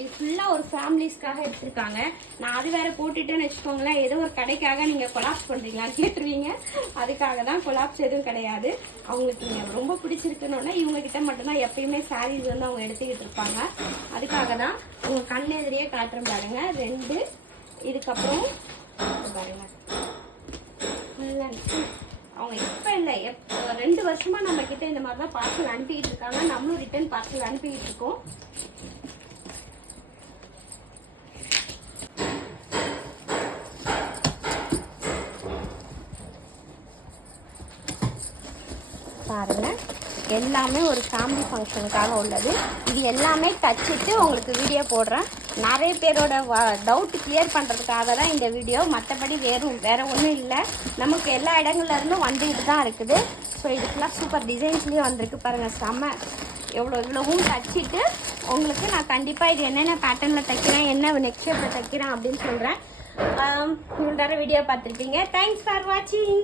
இது ஃபுல்லாக ஒரு ஃபேமிலிஸ்க்காக எடுத்திருக்காங்க. நான் அது வேற போட்டுட்டேன்னு வச்சுக்கோங்களேன், ஏதோ ஒரு கடைக்காக நீங்கள் கொலாப்ஸ் பண்ணுறீங்களான்னு கேட்டுருவீங்க. அதுக்காக தான் கொலாப்ஸ் எதுவும் கிடையாது. அவங்களுக்கு நீங்கள் ரொம்ப பிடிச்சிருக்கணுன்னா இவங்ககிட்ட மட்டும்தான் எப்பயுமே சாரீஸ் வந்து அவங்க எடுத்துக்கிட்டு இருப்பாங்க. அதுக்காக தான் உங்கள் கண்ணெதிரியே காட்டுறேன் பாருங்க. 2 இதுக்கப்புறம் பாருங்க அவங்க இப்போ இல்லை 2 வருஷமா நம்ம கிட்ட இந்த மாதிரி தான் பார்சல் அனுப்பிக்கிட்டு இருக்காங்க. நம்மளும் ரிட்டர்ன் பார்சல் அனுப்பிக்கிட்டு இருக்கோம். பாருங்க எல்லாமே ஒரு ஃபேமிலி ஃபங்க்ஷனுக்காக உள்ளது. இது எல்லாமே தச்சுட்டு உங்களுக்கு வீடியோ போடுறேன். நிறைய பேரோட டவுட் கிளியர் பண்ணுறதுக்காக தான் இந்த வீடியோ. மற்றபடி வேற ஒன்றும் இல்லை. நமக்கு எல்லா இடங்கள்லேருந்தும் வந்துக்கிட்டு தான் இருக்குது. ஸோ இதுக்கெல்லாம் சூப்பர் டிசைன்ஸ்லேயே வந்திருக்கு பாருங்கள். செம்ம இவ்வளவும் தச்சுட்டு உங்களுக்கு நான் கண்டிப்பாக இது என்னென்ன பேட்டர்னில் தைக்கிறேன், என்ன நெக் ஷேப்பில் தைக்கிறேன் அப்படின்னு சொல்கிறேன். இவ்வளோ நேரம் வீடியோ பார்த்துருப்பீங்க. தேங்க்ஸ் ஃபார் வாட்சிங்.